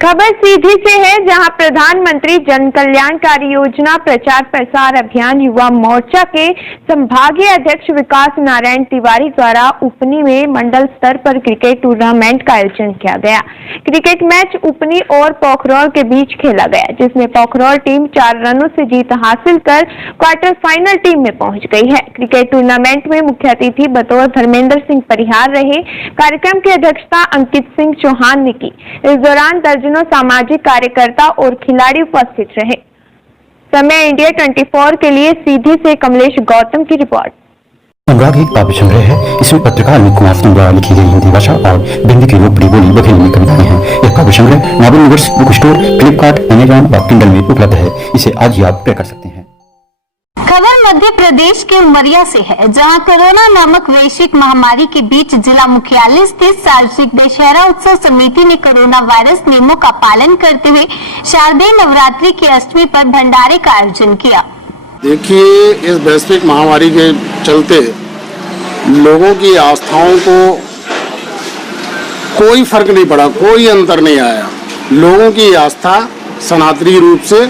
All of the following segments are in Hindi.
खबर सीधी से है, जहां प्रधानमंत्री जन कल्याणकारी योजना प्रचार प्रसार अभियान युवा मोर्चा के संभागीय अध्यक्ष विकास नारायण तिवारी द्वारा उपनी में मंडल स्तर पर क्रिकेट टूर्नामेंट का आयोजन किया गया। क्रिकेट मैच उपनी और पोखरौल के बीच खेला गया, जिसमें पोखरौल टीम 4 रनों से जीत हासिल कर क्वार्टर फाइनल टीम में पहुंच गई है। क्रिकेट टूर्नामेंट में मुख्य अतिथि बतौर धर्मेंद्र सिंह परिहार रहे। कार्यक्रम की अध्यक्षता अंकित सिंह चौहान ने की। इस दौरान दर्जनों सामाजिक कार्यकर्ता और खिलाड़ी उपस्थित रहे। समय इंडिया 24 के लिए सीधी से कमलेश गौतम की रिपोर्ट। अनुराग एक काव्य संग्रह है। इसमें पत्रकार अमित कुमार सिंह द्वारा लिखी गई हिंदी भाषा और बिंदी की लोकप्रिय बोली बघेली में कविताएं हैं। यह काव्य संग्रह novel universe book store, Flipkart, Amazon और किंडल में उपलब्ध है। इसे आज ही आप क्रय कर सकते हैं। खबर मध्य प्रदेश के उमरिया से है, जहां कोरोना नामक वैश्विक महामारी के बीच जिला मुख्यालय स्थित सार्वजनिक दशहरा उत्सव समिति ने कोरोना वायरस नियमों का पालन करते हुए शारदीय नवरात्रि की अष्टमी पर भंडारे का आयोजन किया। देखिए, इस वैश्विक महामारी के चलते लोगों की आस्थाओं को कोई फर्क नहीं पड़ा, कोई अंतर नहीं आया। लोगों की आस्था सनातनी रूप से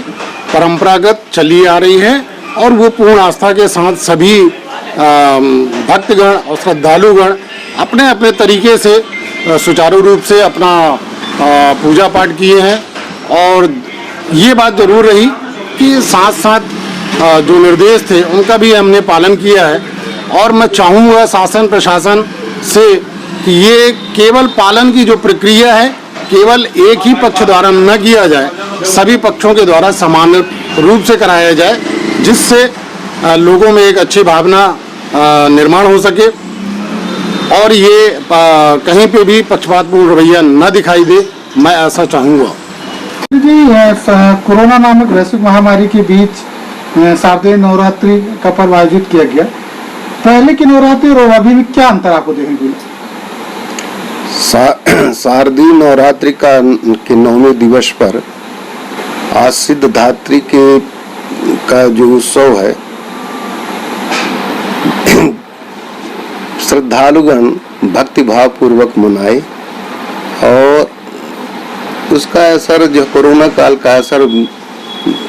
परंपरागत चली आ रही है और वो पूर्ण आस्था के साथ सभी भक्तगण और श्रद्धालुगण अपने अपने तरीके से सुचारू रूप से अपना पूजा पाठ किए हैं। और ये बात जरूर रही कि साथ साथ जो निर्देश थे उनका भी हमने पालन किया है। और मैं चाहूँगा शासन प्रशासन से कि ये केवल पालन की जो प्रक्रिया है केवल एक ही पक्ष द्वारा न किया जाए, सभी पक्षों के द्वारा समान रूप से कराया जाए, जिससे लोगों में एक अच्छी भावना निर्माण हो सके और ये कहीं पे भी पक्षपातपूर्ण रवैया न दिखाई दे। मैं ऐसा चाहूँगा। जी, कोरोना नामक वैश्विक महामारी के बीच शारदीय नवरात्रि का पर्व आयोजित किया गया। पहले की नवरात्रि और अभी में क्या अंतर आपको देखने को मिला? शारदीय नवरात्रि के 9वें दिवस पर आज सिद्धधात्री का जो उत्सव है, श्रद्धालुगण भक्ति भाव पूर्वक मनाए और उसका असर जो कोरोना काल का असर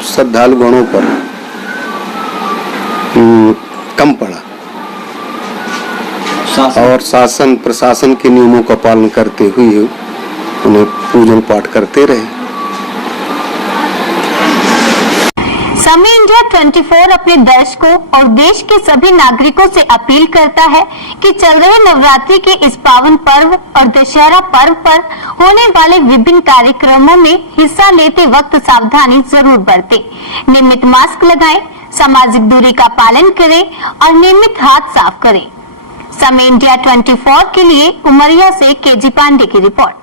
श्रद्धालुगणों पर कम पड़ा और शासन प्रशासन के नियमों का पालन करते हुए उन्हें पूजन पाठ करते रहे। समय इंडिया 24 अपने दर्शकों और देश के सभी नागरिकों से अपील करता है कि चल रहे नवरात्रि के इस पावन पर्व और दशहरा पर्व पर होने वाले विभिन्न कार्यक्रमों में हिस्सा लेते वक्त सावधानी जरूर बरतें। नियमित मास्क लगाएं, सामाजिक दूरी का पालन करें और नियमित हाथ साफ करें। समय इंडिया 24 के लिए उमरिया से केजी पांडे की रिपोर्ट।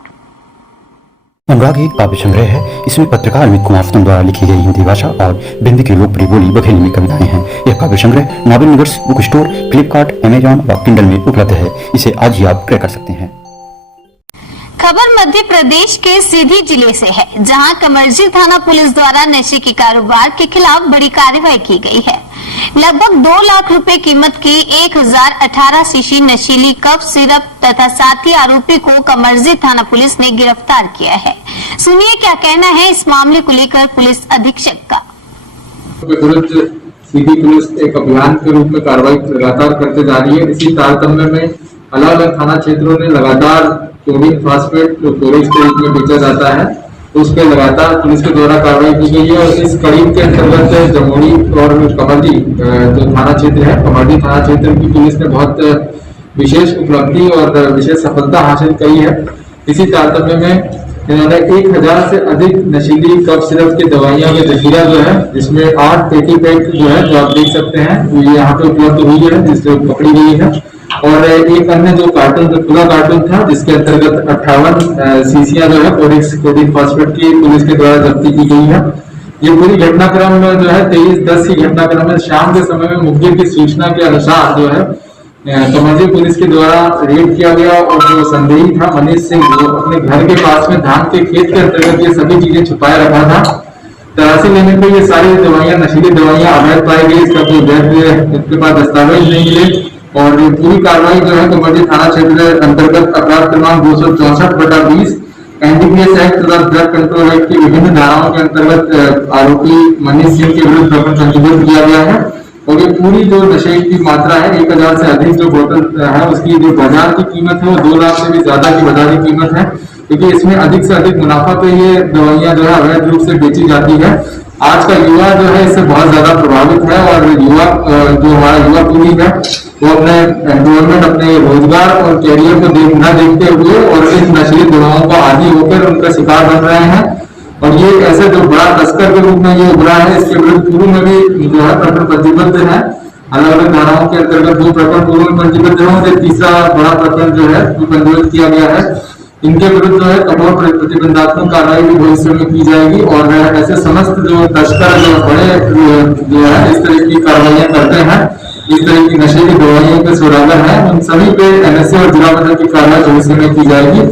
अनुराग एक काव्य संग्रह है। इसमें पत्रकार अमित कुमार सिंह द्वारा लिखी गई हिंदी भाषा और बिंदी की लोकप्रिय बोली बघेली में कविताएं हैं। यह काव्य संग्रह novel universe book store, Flipkart, Amazon और किंडल में उपलब्ध है। इसे आज ही आप क्रय कर सकते हैं। खबर मध्य प्रदेश के सीधी जिले से है, जहां कमर्जी थाना पुलिस द्वारा नशे के कारोबार के खिलाफ बड़ी कार्रवाई की गई है। लगभग 2 लाख रुपए कीमत की 1018 शीशी नशीली कफ सिरप तथा 7 आरोपी को कमर्जी थाना पुलिस ने गिरफ्तार किया है। सुनिए क्या कहना है इस मामले को लेकर पुलिस अधीक्षक का। विरुद्ध सीधी पुलिस एक अभियान के रूप में कार्रवाई लगातार करते जा रही है। इसी तारतम्य में अलग अलग थाना क्षेत्रों में लगातार क्लोरीन फास्फेट जो बोरेक्स के रूप में बेचा जाता है, उस पर लगातार पुलिस के द्वारा कार्रवाई की गई है। और इस कड़ी के अंतर्गत जमोड़ी और कमर्दी जो थाना क्षेत्र है, कमर्दी थाना क्षेत्र की पुलिस ने बहुत विशेष उपलब्धि और विशेष सफलता हासिल करी है। इसी तारतम्य में इन्होंने 1000 से अधिक नशीली कफ सिरप की दवाइयां का जखीरा जो है, जिसमें 8 पेटी पैक जो है, जो आप देख सकते हैं, वो यहाँ पे उपलब्ध हुई है, जिससे पकड़ी गई है। और एक अन्य जो कार्टून खुला कार्टून था, जिसके अंतर्गत 58 शीशियां जो है क्लोरीन फास्फेट की पुलिस के द्वारा जब्ती की गई है। ये पूरी घटनाक्रम जो है 23/10 की घटनाक्रम में शाम के समय में मुखबिर की सूचना के अनुसार जो है कमर्जी पुलिस के द्वारा रेड किया गया। और जो संदेही था मनीष सिंह, जो अपने घर के पास में धान के खेत के अंतर्गत ये सभी चीजें छुपाए रखा था। तलाशी लेने पर ये सारी दवाइयां, नशीली दवाइयां अवैध पाई गई। इसका कोई वैध इसके पास दस्तावेज नहीं मिले। और पूरी कार्रवाई जो है कमर्जी थाना क्षेत्र अंतर्गत अपराध क्रमांक 264/20 एनडीपीएस एक्ट तथा ड्रग कंट्रोल एक्ट की विभिन्न धाराओं के अंतर्गत आरोपी मनीष सिंह के विरुद्ध प्रकरण पंजीबद्ध किया गया है। और ये पूरी जो नशे की मात्रा है 1000 से अधिक जो बोतल है उसकी जो बाजार की कीमत है वो 2 लाख से भी ज्यादा की बाजार की कीमत है, क्योंकि इसमें अधिक से अधिक मुनाफा पे ये दवाइयां जो है अवैध रूप से बेची जाती है। आज का युवा जो है इससे बहुत ज्यादा प्रभावित है और युवा जो हमारा युवा पीढ़ी है वो अपने एनरोलमेंट, अपने रोजगार और कैरियर को न देखते हुए और इन नशीली दवाओं का आदी होकर उनका शिकार बन रहे हैं। और ये ऐसे जो बड़ा तस्कर के रूप में ये उभरा है, इसके विरुद्ध पूर्व में भी जो है प्रकरण पंजीबद्ध है। अलग अलग धाराओं के अंतर्गत 2 प्रकरण पूर्व में पंजीबद्ध है और तीसरा बड़ा प्रकरण जो है वो पंजीबद्ध किया गया है। इनके विरुद्ध जो है कठोर प्रतिबंधात्मक कार्रवाई भी भविष्य में की जाएगी और ऐसे समस्त जो तस्कर जो बड़े जो है इस तरह की कार्रवाइयां करते हैं, इस तरह की नशे की दवाइयों के सौदागर हैं, उन सभी पे एनएसए और जिला बदल की कार्रवाई भविष्य में की जाएगी।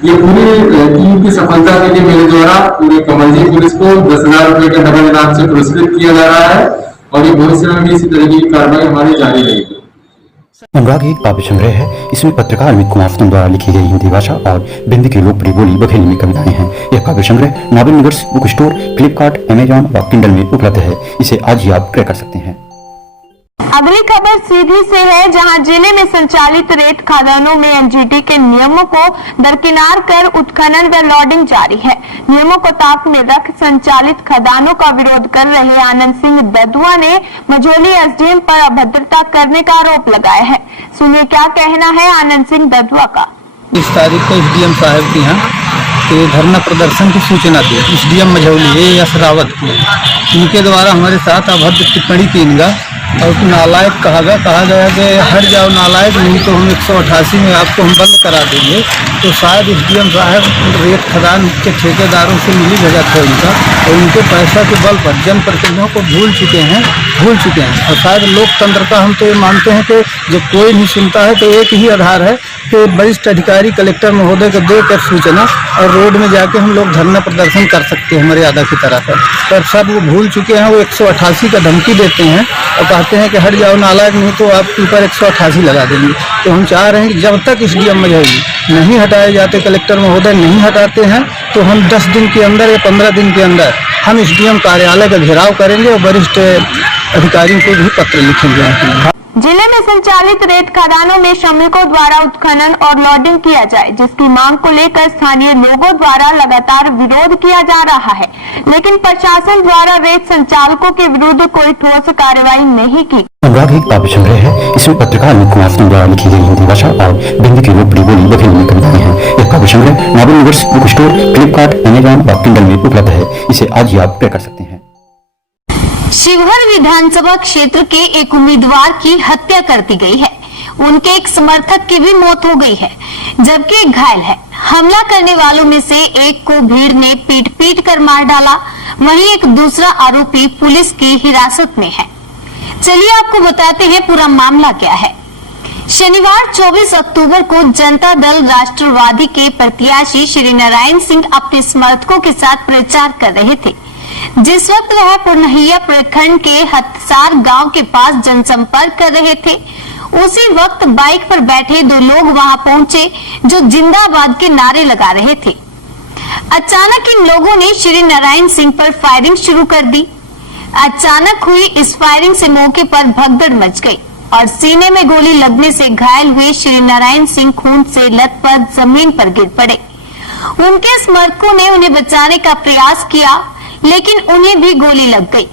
ये पूरी टीम की सफलता के लिए मेरे द्वारा पूरे कमलजी पुलिस को 10,000 रुपए के नगद इनाम से पुरस्कृत किया जा रहा है और ये भविष्य में भी इसी तरह की कार्रवाई हमारी जारी रहेगी। अनुराग एक काव्य संग्रह है। इसमें पत्रकार अमित कुमार स्तंभ द्वारा लिखी गई हिंदी भाषा और बिंदी की लोकप्रिय बोली बघेली में कविताएं हैं। यह काव्य संग्रह नाबिल निगर्स बुक स्टोर, फ्लिपकार्ट, अमेजॉन व किंडल में उपलब्ध है। इसे आज ही आप क्रय कर सकते हैं। अगली खबर सीधी से है, जहां जिले में संचालित रेत खदानों में एनजीटी के नियमों को दरकिनार कर उत्खनन व लॉडिंग जारी है। नियमों को ताक में रख संचालित खदानों का विरोध कर रहे आनंद सिंह ददुआ ने मझौली एसडीएम पर अभद्रता करने का आरोप लगाया है। सुनिए क्या कहना है आनंद सिंह ददुआ का। इस तारीख को एसडीएम साहब के यहाँ तो धरना प्रदर्शन की सूचना दी। एसडीएम मझौली यश रावत को इनके द्वारा हमारे साथ अभद्र टिप्पणी की इनका और नालायक कहा गया कि हट जाओ नालायक, नहीं तो हम 188 में आपको हम बंद करा देंगे। तो शायद एसडीएम साहब रेत खदान के ठेकेदारों से मिली भगत है उनका और उनके पैसा के बल पर जनप्रतिनिधियों को भूल चुके हैं और शायद लोकतंत्र का हम तो ये मानते हैं कि जब कोई नहीं सुनता है तो एक ही आधार है कि वरिष्ठ अधिकारी कलेक्टर महोदय को देकर सूचना और रोड में जाके हम लोग धरना प्रदर्शन कर सकते हैं मर्यादा की तरह से। पर सब वो भूल चुके हैं, वो 188 का धमकी देते हैं और कहते हैं कि हट जाओ नालायक, नहीं तो आपके ऊपर 188 लगा देंगे। तो हम चाह रहे हैं कि जब तक एसडीएम मझौली नहीं हटाए जाते, कलेक्टर महोदय नहीं हटाते हैं, तो हम 10 दिन के अंदर या 15 दिन के अंदर हम एसडीएम कार्यालय का घेराव करेंगे और वरिष्ठ अधिकारियों को भी पत्र लिखेंगे। जिले में संचालित रेत खदानों में श्रमिकों द्वारा उत्खनन और लॉडिंग किया जाए, जिसकी मांग को लेकर स्थानीय लोगों द्वारा लगातार विरोध किया जा रहा है, लेकिन प्रशासन द्वारा रेत संचालकों के विरुद्ध कोई ठोस कार्रवाई नहीं की। अनुराग एक काव्य संग्रह है। इसमें पत्रकार अमित कुमार स्तंभ द्वारा लिखी गई हिंदी भाषा और बिंदी की लोकप्रिय बोली बघेली में कविताएं हैं। यह काव्य संग्रह नाबिल निगर्स बुक स्टोर, फ्लिपकार्ट, अमेजॉन व किंडल में उपलब्ध है। इसे आज ही आप क्रय कर सकते हैं। शिवहर विधानसभा क्षेत्र के एक उम्मीदवार की हत्या कर दी गई है। उनके एक समर्थक की भी मौत हो गई है, जबकि एक घायल है। हमला करने वालों में से एक को भीड़ ने पीट कर मार डाला, वहीं एक दूसरा आरोपी पुलिस की हिरासत में है। चलिए आपको बताते हैं पूरा मामला क्या है। शनिवार 24 अक्टूबर को जनता दल राष्ट्रवादी के प्रत्याशी श्री नारायण सिंह अपने समर्थकों के साथ प्रचार कर रहे थे। जिस वक्त वह पुरनहिया प्रखंड के हथसार गांव के पास जनसंपर्क कर रहे थे, उसी वक्त बाइक पर बैठे 2 लोग वहां पहुंचे जो जिंदाबाद के नारे लगा रहे थे। अचानक इन लोगों ने श्री नारायण सिंह पर फायरिंग शुरू कर दी। अचानक हुई इस फायरिंग से मौके पर भगदड़ मच गई और सीने में गोली लगने से घायल हुए श्री नारायण सिंह खून से लथपथ जमीन पर गिर पड़े। उनके समर्थकों ने उन्हें बचाने का प्रयास किया, लेकिन उन्हें भी गोली लग गई।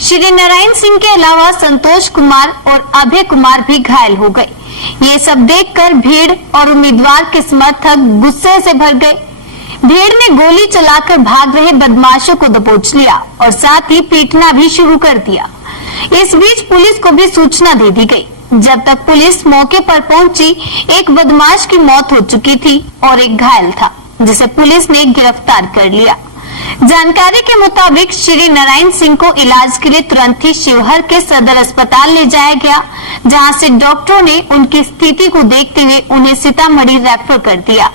श्री नारायण सिंह के अलावा संतोष कुमार और अभय कुमार भी घायल हो गए। ये सब देखकर भीड़ और उम्मीदवार के समर्थक गुस्से से भर गए। भीड़ ने गोली चलाकर भाग रहे बदमाशों को दबोच लिया और साथ ही पीटना भी शुरू कर दिया। इस बीच पुलिस को भी सूचना दे दी गई। जब तक पुलिस मौके पर पहुंची, एक बदमाश की मौत हो चुकी थी और एक घायल था, जिसे पुलिस ने गिरफ्तार कर लिया। जानकारी के मुताबिक श्री नारायण सिंह को इलाज के लिए तुरंत ही शिवहर के सदर अस्पताल ले जाया गया, जहां से डॉक्टरों ने उनकी स्थिति को देखते हुए उन्हें सीतामढ़ी रेफर कर दिया,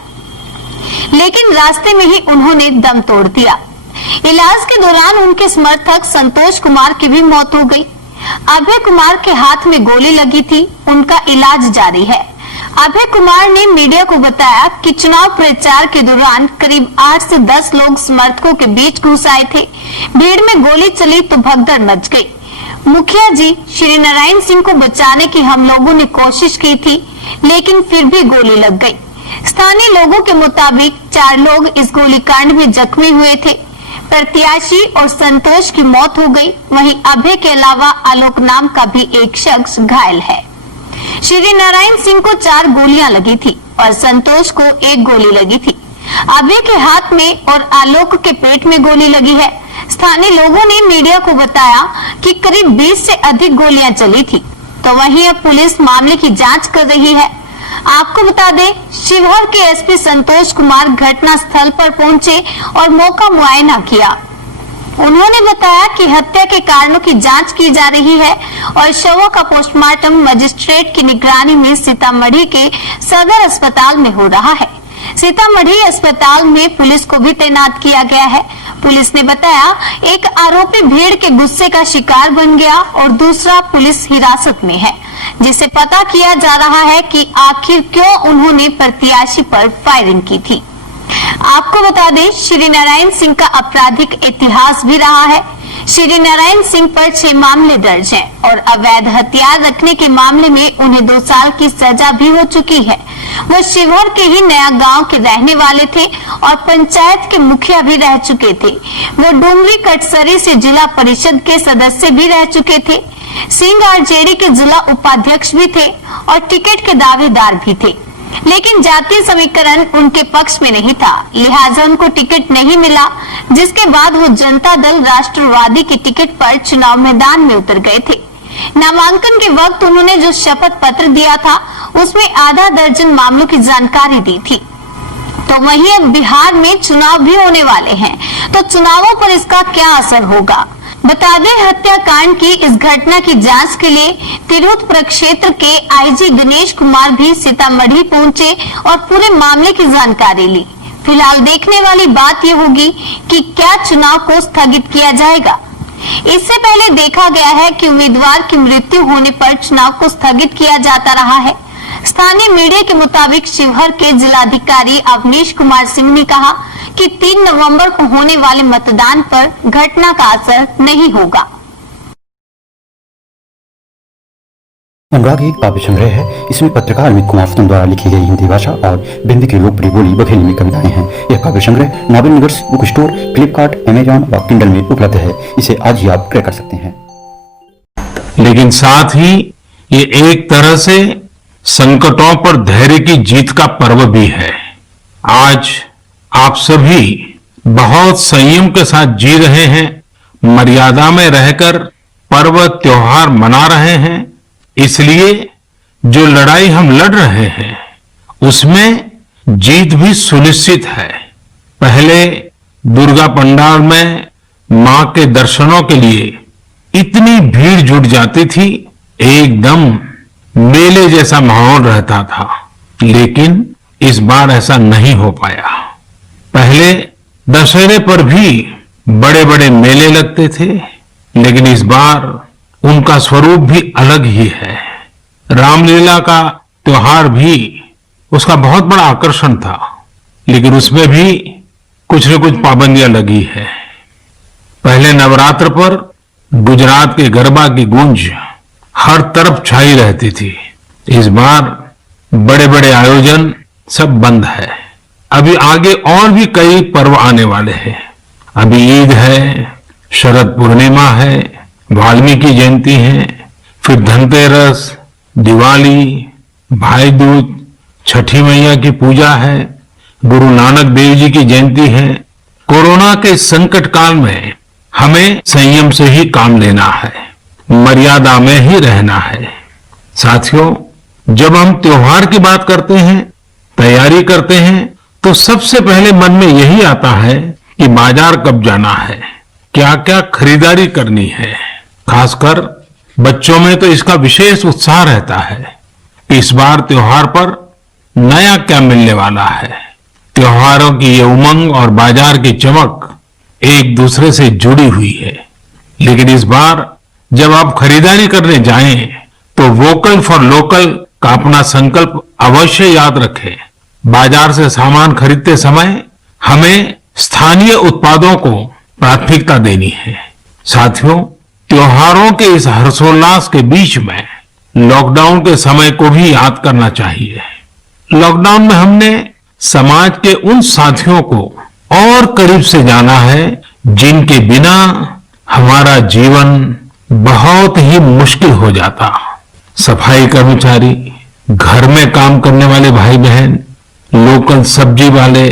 लेकिन रास्ते में ही उन्होंने दम तोड़ दिया। इलाज के दौरान उनके समर्थक संतोष कुमार की भी मौत हो गई। अभय कुमार के हाथ में गोली लगी थी, उनका इलाज जारी है। अभय कुमार ने मीडिया को बताया कि चुनाव प्रचार के दौरान करीब 8 से 10 लोग समर्थकों के बीच घुस आए थे। भीड़ में गोली चली तो भगदड़ मच गई। मुखिया जी श्री नारायण सिंह को बचाने की हम लोगों ने कोशिश की थी, लेकिन फिर भी गोली लग गई। स्थानीय लोगों के मुताबिक 4 लोग इस गोलीकांड में जख्मी हुए थे। प्रत्याशी और संतोष की मौत हो गई। वहीं अभय के अलावा आलोक नाम का भी एक शख्स घायल है। श्री नारायण सिंह को 4 गोलियां लगी थी और संतोष को 1 गोली लगी थी। अभय के हाथ में और आलोक के पेट में गोली लगी है। स्थानीय लोगों ने मीडिया को बताया कि करीब 20 से अधिक गोलियां चली थी। तो वहीं अब पुलिस मामले की जांच कर रही है। आपको बता दें, शिवहर के एसपी संतोष कुमार घटना स्थल पर पहुंचे और मौका मुआयना किया। उन्होंने बताया कि हत्या के कारणों की जांच की जा रही है और शवों का पोस्टमार्टम मजिस्ट्रेट की निगरानी में सीतामढ़ी के सदर अस्पताल में हो रहा है। सीतामढ़ी अस्पताल में पुलिस को भी तैनात किया गया है। पुलिस ने बताया एक आरोपी भीड़ के गुस्से का शिकार बन गया और दूसरा पुलिस हिरासत में है, जिसे पता किया जा रहा है कि आखिर क्यों उन्होंने प्रत्याशी पर फायरिंग की थी। आपको बता दें, श्री नारायण सिंह का आपराधिक इतिहास भी रहा है। श्री नारायण सिंह पर 6 मामले दर्ज हैं और अवैध हथियार रखने के मामले में उन्हें 2 साल की सजा भी हो चुकी है। वो शिवहर के ही नया गांव के रहने वाले थे और पंचायत के मुखिया भी रह चुके थे। वो डुमरी कटसरी से जिला परिषद के सदस्य भी रह चुके थे। सिंह आरजेडी के जिला उपाध्यक्ष भी थे और टिकट के दावेदार भी थे, लेकिन जातीय समीकरण उनके पक्ष में नहीं था, लिहाजा उनको टिकट नहीं मिला, जिसके बाद वो जनता दल राष्ट्रवादी की टिकट पर चुनाव मैदान में उतर गए थे। नामांकन के वक्त उन्होंने जो शपथ पत्र दिया था, उसमें आधा दर्जन मामलों की जानकारी दी थी। तो वहीं अब बिहार में चुनाव भी होने वाले हैं, तो चुनावों पर इसका क्या असर होगा? बता दें, हत्याकांड की इस घटना की जांच के लिए तिरहुत प्रक्षेत्र के आईजी गणेश कुमार भी सीतामढ़ी पहुंचे और पूरे मामले की जानकारी ली। फिलहाल देखने वाली बात ये होगी कि क्या चुनाव को स्थगित किया जाएगा। इससे पहले देखा गया है कि उम्मीदवार की मृत्यु होने पर चुनाव को स्थगित किया जाता रहा है। स्थानीय मीडिया के मुताबिक शिवहर के जिलाधिकारी अवनीश कुमार सिंह ने कहा कि 3 नवंबर को होने वाले मतदान पर घटना का असर नहीं होगा। अनुराग एक काव्य संग्रह है। इसमें पत्रकार अमित कुमार फतन द्वारा लिखी गई हिंदी भाषा और बिंदी की लोकप्रिय बोली बघेली में कविताएं हैं। यह काव्य संग्रह नाबिल निगर्स बुक स्टोर, फ्लिपकार्ट, अमेजॉन व किंडल में उपलब्ध है। इसे आज ही आप क्रय कर सकते हैं। लेकिन साथ ही ये एक तरह से संकटों पर धैर्य की जीत का पर्व भी है। आज आप सभी बहुत संयम के साथ जी रहे हैं, मर्यादा में रहकर पर्व त्योहार मना रहे हैं। इसलिए जो लड़ाई हम लड़ रहे हैं उसमें जीत भी सुनिश्चित है। पहले दुर्गा पंडाल में मां के दर्शनों के लिए इतनी भीड़ जुट जाती थी, एकदम मेले जैसा माहौल रहता था, लेकिन इस बार ऐसा नहीं हो पाया। पहले दशहरे पर भी बड़े बड़े मेले लगते थे, लेकिन इस बार उनका स्वरूप भी अलग ही है। रामलीला का त्योहार भी उसका बहुत बड़ा आकर्षण था, लेकिन उसमें भी कुछ न कुछ पाबंदियां लगी है। पहले नवरात्र पर गुजरात के गरबा की गूंज हर तरफ छाई रहती थी। इस बार बड़े बड़े आयोजन सब बंद है। अभी आगे और भी कई पर्व आने वाले हैं। अभी ईद है, शरद पूर्णिमा है, वाल्मीकि जयंती है, फिर धनतेरस, दिवाली, भाई दूज, छठी मैया की पूजा है, गुरु नानक देव जी की जयंती है। कोरोना के संकट काल में हमें संयम से ही काम लेना है, मर्यादा में ही रहना है। साथियों, जब हम त्योहार की बात करते हैं, तैयारी करते हैं, तो सबसे पहले मन में यही आता है कि बाजार कब जाना है, क्या क्या खरीदारी करनी है। खासकर बच्चों में तो इसका विशेष उत्साह रहता है। इस बार त्योहार पर नया क्या मिलने वाला है। त्योहारों की ये उमंग और बाजार की चमक एक दूसरे से जुड़ी हुई है। लेकिन इस बार जब आप खरीदारी करने जाएं, तो वोकल फॉर लोकल का अपना संकल्प अवश्य याद रखें। बाजार से सामान खरीदते समय हमें स्थानीय उत्पादों को प्राथमिकता देनी है। साथियों, त्योहारों के इस हर्षोल्लास के बीच में लॉकडाउन के समय को भी याद करना चाहिए। लॉकडाउन में हमने समाज के उन साथियों को और करीब से जाना है जिनके बिना हमारा जीवन बहुत ही मुश्किल हो जाता। सफाई कर्मचारी, घर में काम करने वाले भाई बहन, लोकल सब्जी वाले,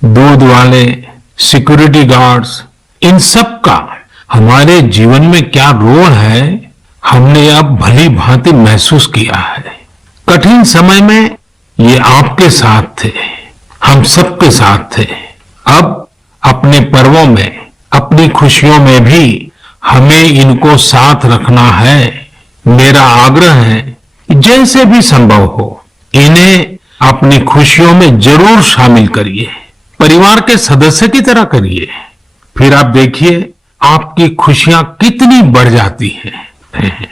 दूध वाले, सिक्योरिटी गार्ड्स, इन सब का हमारे जीवन में क्या रोल है, हमने अब भली भांति महसूस किया है। कठिन समय में ये आपके साथ थे, हम सबके साथ थे। अब अपने पर्वों में, अपनी खुशियों में भी हमें इनको साथ रखना है। मेरा आग्रह है कि जैसे भी संभव हो इन्हें अपनी खुशियों में जरूर शामिल करिए, परिवार के सदस्य की तरह करिए। फिर आप देखिए आपकी खुशियां कितनी बढ़ जाती हैं।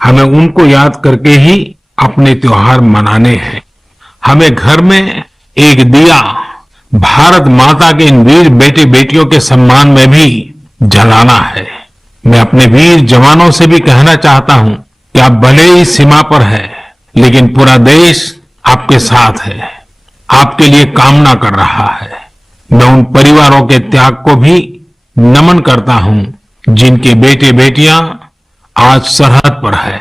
हमें उनको याद करके ही अपने त्योहार मनाने हैं। हमें घर में एक दिया भारत माता के इन वीर बेटे बेटियों के सम्मान में भी जलाना है। मैं अपने वीर जवानों से भी कहना चाहता हूं कि आप भले ही सीमा पर है, लेकिन पूरा देश आपके साथ है, आपके लिए कामना कर रहा है। मैं उन परिवारों के त्याग को भी नमन करता हूं जिनके बेटे बेटियां आज सरहद पर है।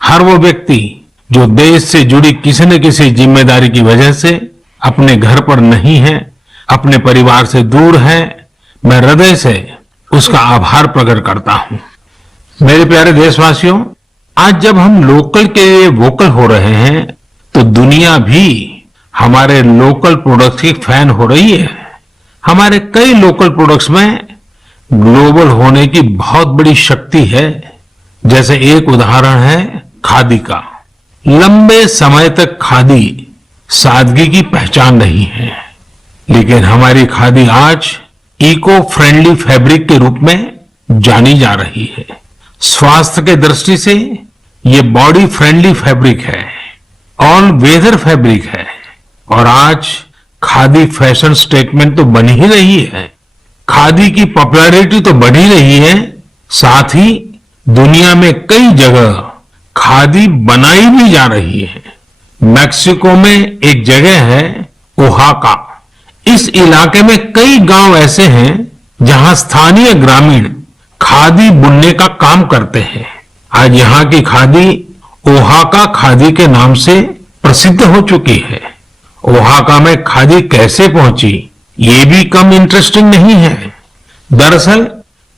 हर वो व्यक्ति जो देश से जुड़ी किसी न किसी जिम्मेदारी की वजह से अपने घर पर नहीं है, अपने परिवार से दूर है, मैं हृदय से उसका आभार प्रकट करता हूं। मेरे प्यारे देशवासियों, आज जब हम लोकल के लिए वोकल हो रहे हैं तो दुनिया भी हमारे लोकल प्रोडक्ट्स की फैन हो रही है। हमारे कई लोकल प्रोडक्ट्स में ग्लोबल होने की बहुत बड़ी शक्ति है। जैसे एक उदाहरण है खादी का। लंबे समय तक खादी सादगी की पहचान रही है, लेकिन हमारी खादी आज इको फ्रेंडली फैब्रिक के रूप में जानी जा रही है। स्वास्थ्य के दृष्टि से ये बॉडी फ्रेंडली फैब्रिक है, ऑल वेदर फैब्रिक है और आज खादी फैशन स्टेटमेंट तो बन ही रही है। खादी की पॉपुलैरिटी तो बढ़ ही रही है, साथ ही दुनिया में कई जगह खादी बनाई भी जा रही है। मैक्सिको में एक जगह है ओहाका। इस इलाके में कई गांव ऐसे हैं जहां स्थानीय ग्रामीण खादी बुनने का काम करते हैं। आज यहाँ की खादी ओहाका खादी के नाम से प्रसिद्ध हो चुकी है। ओहाका में खादी कैसे पहुंची, ये भी कम इंटरेस्टिंग नहीं है। दरअसल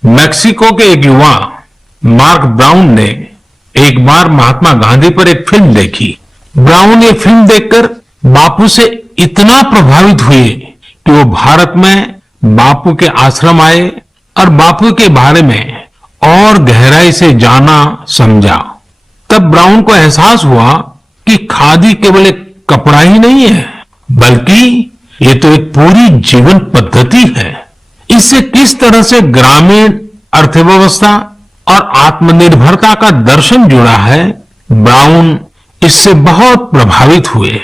मैक्सिको के एक युवा मार्क ब्राउन ने एक बार महात्मा गांधी पर एक फिल्म देखी। ब्राउन ये फिल्म देखकर बापू से इतना प्रभावित हुए कि वो भारत में बापू के आश्रम आए और बापू के बारे में और गहराई से जाना समझा। तब ब्राउन को एहसास हुआ कि खादी केवल एक कपड़ा ही नहीं है, बल्कि ये तो एक पूरी जीवन पद्धति है। इससे किस तरह से ग्रामीण अर्थव्यवस्था और आत्मनिर्भरता का दर्शन जुड़ा है, ब्राउन इससे बहुत प्रभावित हुए।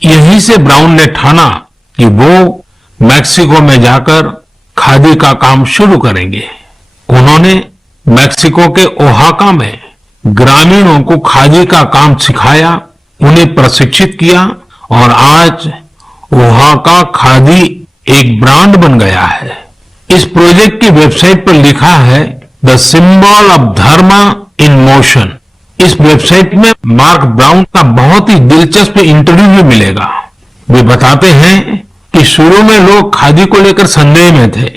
यहीं से ब्राउन ने ठाना कि वो मैक्सिको में जाकर खादी का काम शुरू करेंगे। उन्होंने मैक्सिको के ओहाका में ग्रामीणों को खादी का काम सिखाया, उन्हें प्रशिक्षित किया और आज ओहाका खादी एक ब्रांड बन गया है। इस प्रोजेक्ट की वेबसाइट पर लिखा है the symbol of Dharma in motion. इस वेबसाइट में मार्क ब्राउन का बहुत ही दिलचस्प इंटरव्यू भी मिलेगा। वे बताते हैं कि शुरू में लोग खादी को लेकर संदेह में थे,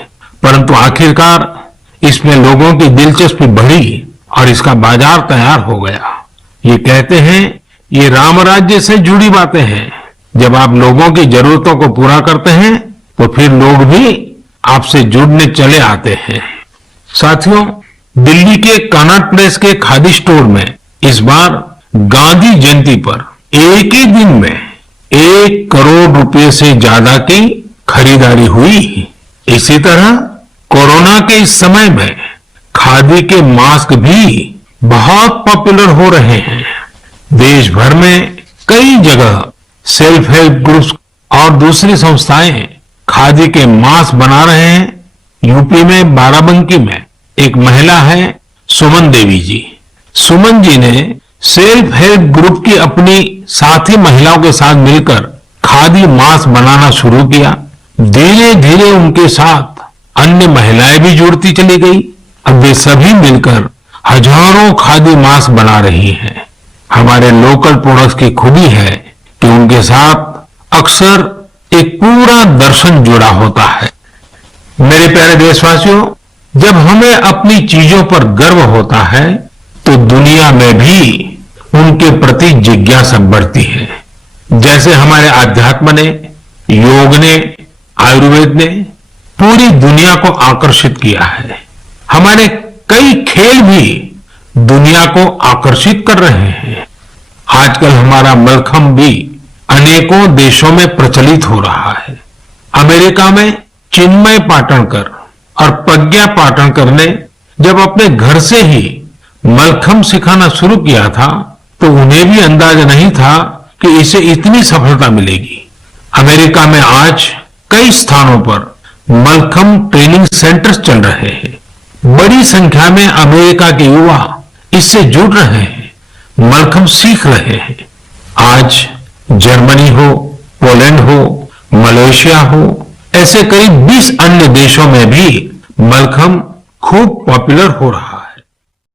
परंतु आखिरकार इसमें लोगों की दिलचस्पी बढ़ी और इसका बाजार तैयार हो गया। ये कहते हैं ये राम राज्य से जुड़ी बातें हैं। जब आप लोगों की जरूरतों को पूरा करते हैं तो फिर लोग भी आपसे जुड़ने चले आते हैं। साथियों, दिल्ली के कनॉट प्लेस के खादी स्टोर में इस बार गांधी जयंती पर एक ही दिन में 1 करोड़ रुपए से ज्यादा की खरीदारी हुई। इसी तरह कोरोना के इस समय में खादी के मास्क भी बहुत पॉपुलर हो रहे हैं। देश भर में कई जगह सेल्फ हेल्प ग्रुप्स और दूसरी संस्थाएं खादी के मास्क बना रहे हैं। यूपी में बाराबंकी में एक महिला है सुमन देवी जी। सुमन जी ने सेल्फ हेल्प ग्रुप की अपनी साथी महिलाओं के साथ मिलकर खादी मास्क बनाना शुरू किया। धीरे धीरे उनके साथ अन्य महिलाएं भी जुड़ती चली गई। अब वे सभी मिलकर हजारों खादी मास्क बना रही हैं। हमारे लोकल प्रोडक्ट्स की खूबी है कि उनके साथ अक्सर एक पूरा दर्शन जुड़ा होता है। मेरे प्यारे देशवासियों, जब हमें अपनी चीजों पर गर्व होता है तो दुनिया में भी उनके प्रति जिज्ञासा बढ़ती है। जैसे हमारे आध्यात्म ने, योग ने, आयुर्वेद ने पूरी दुनिया को आकर्षित किया है। हमारे कई खेल भी दुनिया को आकर्षित कर रहे हैं। आजकल हमारा मलखम्ब भी अनेकों देशों में प्रचलित हो रहा है। अमेरिका में चिन्मय पाटणकर और प्रज्ञा पाटणकर ने जब अपने घर से ही मलखम्ब सिखाना शुरू किया था तो उन्हें भी अंदाजा नहीं था कि इसे इतनी सफलता मिलेगी। अमेरिका में आज कई स्थानों पर मलखम्ब ट्रेनिंग सेंटर्स चल रहे हैं। बड़ी संख्या में अमेरिका के युवा इससे जुड़ रहे हैं, मलखम्ब सीख रहे हैं। आज जर्मनी हो, पोलैंड हो, मलेशिया हो, ऐसे करीब 20 अन्य देशों में भी मलखम्ब खूब पॉपुलर हो रहा है।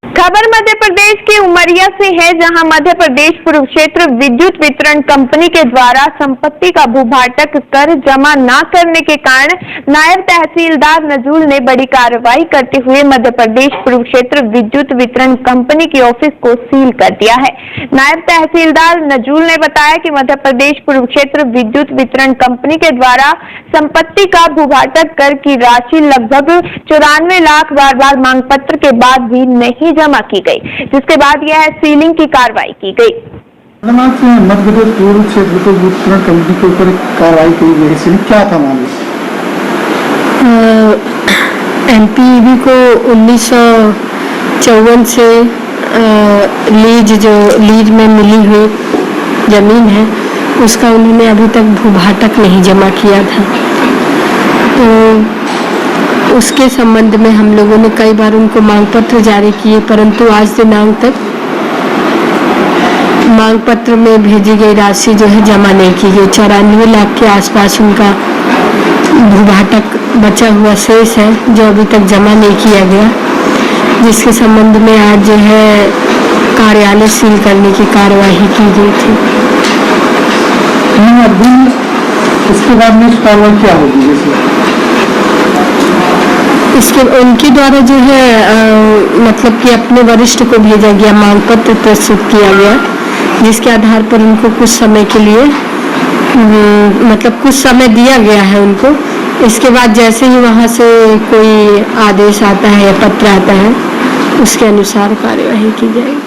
खबर मध्य प्रदेश के उमरिया से है, जहां मध्य प्रदेश पूर्व क्षेत्र विद्युत वितरण कंपनी के द्वारा संपत्ति का भूभाटक कर जमा न करने के कारण नायब तहसीलदार नजूल ने बड़ी कार्रवाई करते हुए मध्य प्रदेश पूर्व क्षेत्र विद्युत वितरण कंपनी के ऑफिस को सील कर दिया है। नायब तहसीलदार नजूल ने बताया कि मध्य प्रदेश पूर्व क्षेत्र विद्युत वितरण कंपनी के द्वारा संपत्ति का भूभाटक कर की राशि लगभग 94 लाख बार मांग पत्र के बाद भी नहीं जमा की गई, जिसके बाद यह सीलिंग की कार्रवाई की गई। मध्य प्रदेश पूर्व क्षेत्र विद्युत वितरण कंपनी के ऊपर कार्रवाई की गई है, क्या था मामला? एमपीईबी को 1954 से लीज में मिली हुई जमीन है, उसका उन्होंने अभी तक भूभाटक नहीं जमा किया था। तो उसके संबंध में हम लोगों ने कई बार उनको मांग पत्र जारी किए, परंतु आज दिनांक तक मांग पत्र में भेजी गई राशि जो है जमा नहीं की गई। 94 लाख के आसपास उनका भूभाटक बचा हुआ शेष है जो अभी तक जमा नहीं किया गया, जिसके संबंध में आज जो है कार्यालय सील करने की कार्यवाही की गई थी। इसके बाद में कार्रवाई क्या होगी? इसके उनके द्वारा जो है मतलब कि अपने वरिष्ठ को भेजा गया, मांग पत्र प्रस्तुत किया गया, जिसके आधार पर उनको कुछ समय के लिए मतलब कुछ समय दिया गया है उनको। इसके बाद जैसे ही वहां से कोई आदेश आता है या पत्र आता है, उसके अनुसार कार्यवाही की जाएगी।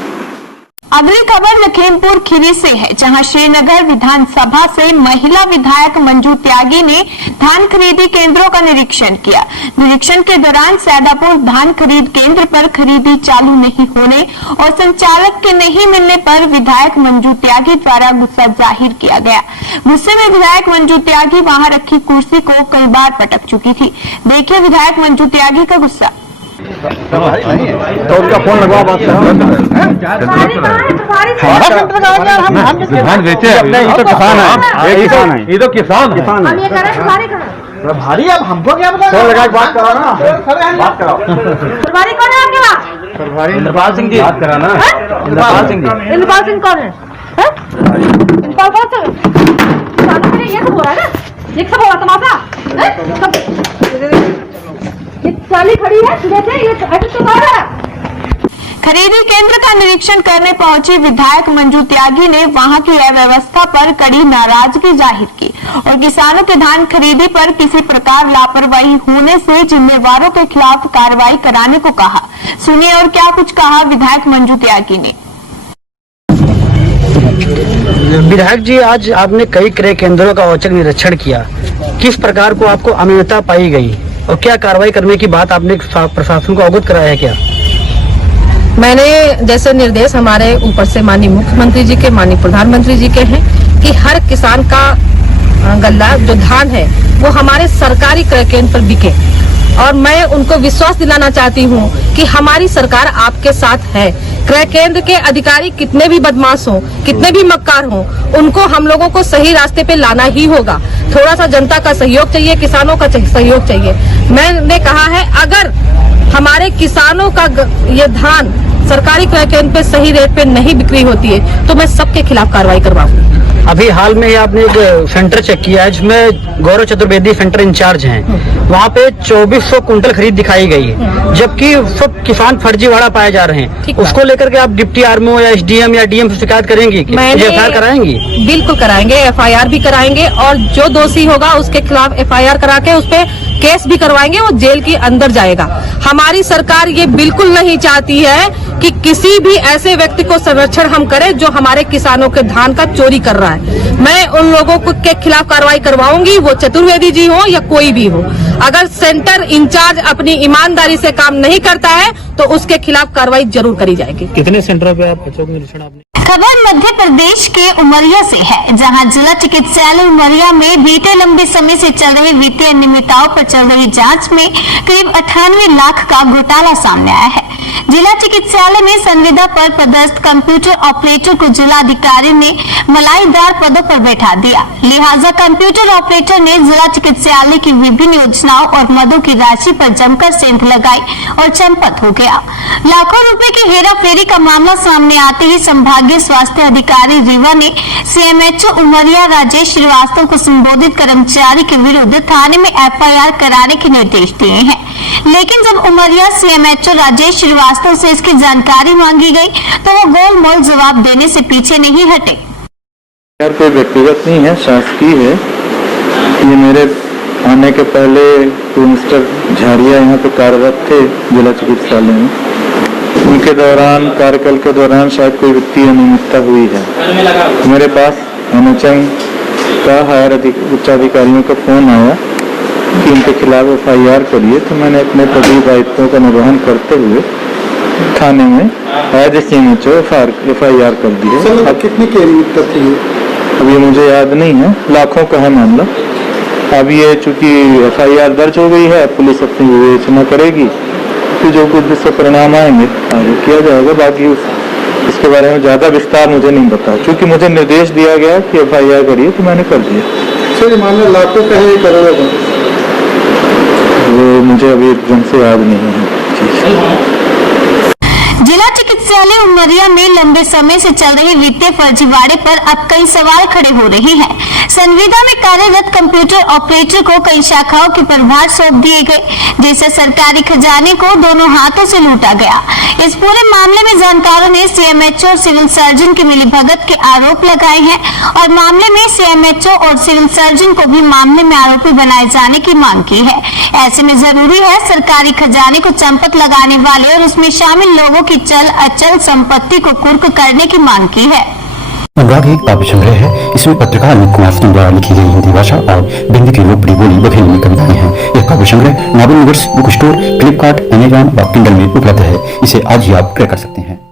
अगली खबर लखीमपुर खीरी से है, जहां श्रीनगर विधानसभा से महिला विधायक मंजू त्यागी ने धान खरीदी केंद्रों का निरीक्षण किया। निरीक्षण के दौरान सैदापुर धान खरीद केंद्र पर खरीदी चालू नहीं होने और संचालक के नहीं मिलने पर विधायक मंजू त्यागी द्वारा गुस्सा जाहिर किया गया। गुस्से में विधायक मंजू त्यागी वहां रखी कुर्सी को कई बार पटक चुकी थी। देखिए विधायक मंजू त्यागी का गुस्सा। तो उसका फोन लगवा बात धान बेचे ये तो किसान है, ये तो किसान है। प्रभारी अब हमको क्या पता? फोन लगा बात कराओ ना, बात कराओ। प्रभारी कौन है आपके वहाँ? प्रभारी इंद्रपाल सिंह जी बात कराना। इंद्रपाल सिंह जी। इंद्रपाल सिंह कौन है? इंद्रपाल कौन से? ये सब हो रहा है ना, ये सब हो रहा तमाशा। ट्राली खड़ी है, ये तो खरीदी केंद्र का निरीक्षण करने पहुंची विधायक मंजू त्यागी ने वहां की अव्यवस्था पर कड़ी नाराजगी जाहिर की और किसानों के धान खरीदी पर किसी प्रकार लापरवाही होने से जिम्मेवारों के खिलाफ कार्रवाई कराने को कहा। सुनिए और क्या कुछ कहा विधायक मंजू त्यागी ने। विधायक जी, आज आपने कई क्रय केंद्रों का औचक निरीक्षण किया, किस प्रकार को आपको अनियमितता पाई गई और क्या कार्रवाई करने की बात आपने प्रशासन को अवगत कराया है क्या? मैंने जैसे निर्देश हमारे ऊपर से माननीय मुख्यमंत्री जी के, माननीय प्रधानमंत्री जी के हैं कि हर किसान का गल्ला जो धान है वो हमारे सरकारी क्रय केंद्र पर बिके। और मैं उनको विश्वास दिलाना चाहती हूँ कि हमारी सरकार आपके साथ है। क्रय केंद्र के अधिकारी कितने भी बदमाश हों, कितने भी मक्कार हों, उनको हम लोगों को सही रास्ते पे लाना ही होगा। थोड़ा सा जनता का सहयोग चाहिए, किसानों का सहयोग चाहिए। मैंने कहा है अगर हमारे किसानों का ये धान सरकारी क्रय केंद्र पे सही रेट पे नहीं बिक्री होती है तो मैं सबके खिलाफ कार्रवाई करवाऊंगी। अभी हाल में ही आपने एक सेंटर चेक किया है जिसमें गौरव चतुर्वेदी सेंटर इंचार्ज हैं। वहाँ पे 2400 कुंटल खरीद दिखाई गई है, जबकि सब किसान फर्जीवाड़ा पाए जा रहे हैं। उसको लेकर के आप डिप्टी आरएमओ या एसडीएम या डीएम से शिकायत करेंगी? एफआईआर कराएंगी? बिल्कुल कराएंगे, एफआईआर भी कराएंगे और जो दोषी होगा उसके खिलाफ एफआईआर करा के उस पे केस भी करवाएंगे, वो जेल के अंदर जाएगा। हमारी सरकार ये बिल्कुल नहीं चाहती है कि किसी भी ऐसे व्यक्ति को संरक्षण हम करें जो हमारे किसानों के धान का चोरी कर रहा है। मैं उन लोगों के खिलाफ कार्रवाई करवाऊंगी, वो चतुर्वेदी जी हो या कोई भी हो। अगर सेंटर इंचार्ज अपनी ईमानदारी से काम नहीं करता है तो उसके खिलाफ कार्रवाई जरूर करी जाएगी। कितने सेंटरों पे आप बच्चों को निरीक्षण आपने? खबर मध्य प्रदेश के उमरिया से है, जहां जिला चिकित्सालय उमरिया में बीते लंबे समय से चल रही वित्तीय अनियमितताओं पर चल रही जांच में करीब 98 लाख का घोटाला सामने आया है। जिला चिकित्सालय में संविदा पर पदस्थ कंप्यूटर ऑपरेटर को जिला अधिकारी ने मलाईदार पदों पर बैठा दिया। लिहाजा कंप्यूटर ऑपरेटर ने जिला चिकित्सालय की विभिन्न योजनाओं और मदों की राशि पर जमकर सेंध लगाई और चंपत हो गया। लाखों रुपए की हेरा फेरी का मामला सामने आते ही संभागीय स्वास्थ्य अधिकारी रीवा ने सीएमएचओ उमरिया राजेश श्रीवास्तव को संबोधित कर्मचारी के विरुद्ध थाने में एफआईआर कराने के निर्देश दिए हैं। लेकिन जब उमरिया सीएमएचओ राजेश श्रीवास्तव से इसकी जानकारी मांगी गई तो वो गोलमोल जवाब देने से पीछे नहीं हटे। कोई व्यक्तिगत नहीं है, शासकीय है। ये मेरे आने के पहले तो मिस्टर झाड़िया यहाँ पे कार्यरत थे जिला चिकित्सालय में। उनके दौरान कार्यकाल के दौरान शायद कोई वित्तीय अनियमितता हुई है। मेरे पास एनएचएम का हायर उच्चाधिकारियों का फोन आया कि इनके खिलाफ एफआईआर करिए, तो मैंने अपने सभी दायित्वों का निर्वहन करते हुए थाने में एज सीएमएचओ एफआईआर कर दी है। अब कितनी की अनियमितता थी? अब ये मुझे याद नहीं है, लाखों का है मामला। अब ये चूंकि एफआईआर दर्ज हो गई है, पुलिस अपनी विवेचना करेगी, तो जो कुछ जिससे परिणाम आएंगे आगे किया जाएगा। बाकी इसके बारे में ज्यादा विस्तार मुझे नहीं पता, क्योंकि मुझे निर्देश दिया गया कि एफआईआर करिए तो मैंने कर दिया। सर, ये मामला लाखों का है, करोड़ों का? वो मुझे अभी एकदम से याद नहीं है। जिला चिकित्सालय उमरिया में लंबे समय से चल रही वित्तीय फर्जीवाड़े पर अब कई सवाल खड़े हो रहे हैं। संविदा में कार्यरत कंप्यूटर ऑपरेटर को कई शाखाओं के प्रभार सौंप दिए गए, जिससे सरकारी खजाने को दोनों हाथों से लूटा गया। इस पूरे मामले में जानकारों ने सीएमएचओ और सिविल सर्जन की मिलीभगत के आरोप लगाए हैं और मामले में सीएमएचओ और सिविल सर्जन को भी मामले में आरोपी बनाए जाने की मांग की है। ऐसे में जरूरी है सरकारी खजाने को चंपत लगाने वाले और उसमें शामिल लोगों की चल अचल संपत्ति को कुर्क करने की मांग की है। अनुराग एक काव्य संग्रह है। इसमें पत्रकार अमित कुमार सिंह द्वारा लिखी गई हिंदी भाषा और बिंदी की लोकप्रिय बोली बघेली में कविताएं हैं। यह काव्य संग्रह novel universe book store, Flipkart, Amazon व किंडल में उपलब्ध है। इसे आज ही आप क्रय कर सकते हैं।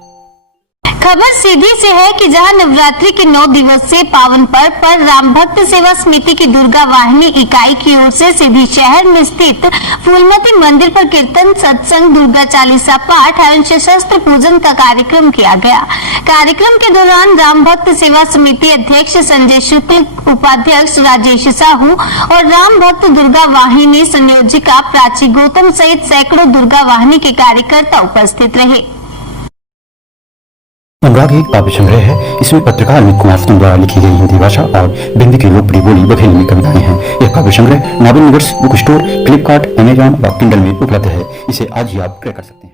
खबर सीधी से है कि जहां नवरात्रि के 9 दिवसीय पावन पर्व पर राम भक्त सेवा समिति की दुर्गा वाहिनी इकाई की ओर से सीधी शहर में स्थित फूलमती मंदिर पर कीर्तन, सत्संग, दुर्गा चालीसा पाठ एवं शस्त्र पूजन का कार्यक्रम किया गया। कार्यक्रम के दौरान राम भक्त सेवा समिति अध्यक्ष संजय शुक्ल, उपाध्यक्ष राजेश साहू और राम भक्त दुर्गा वाहिनी संयोजिका प्राची गौतम सहित सैकड़ों दुर्गा वाहिनी के कार्यकर्ता उपस्थित रहे। अनुराग एक काव्य संग्रह है। इसमें पत्रकार अमित कुमार सिंह द्वारा लिखी गई हिंदी भाषा और बिंदी की लोकप्रिय बोली बघेली में कविताएं हैं। यह काव्य संग्रह novel universe book store, Flipkart, Amazon व किंडल में उपलब्ध है। इसे आज ही आप क्रय कर सकते हैं।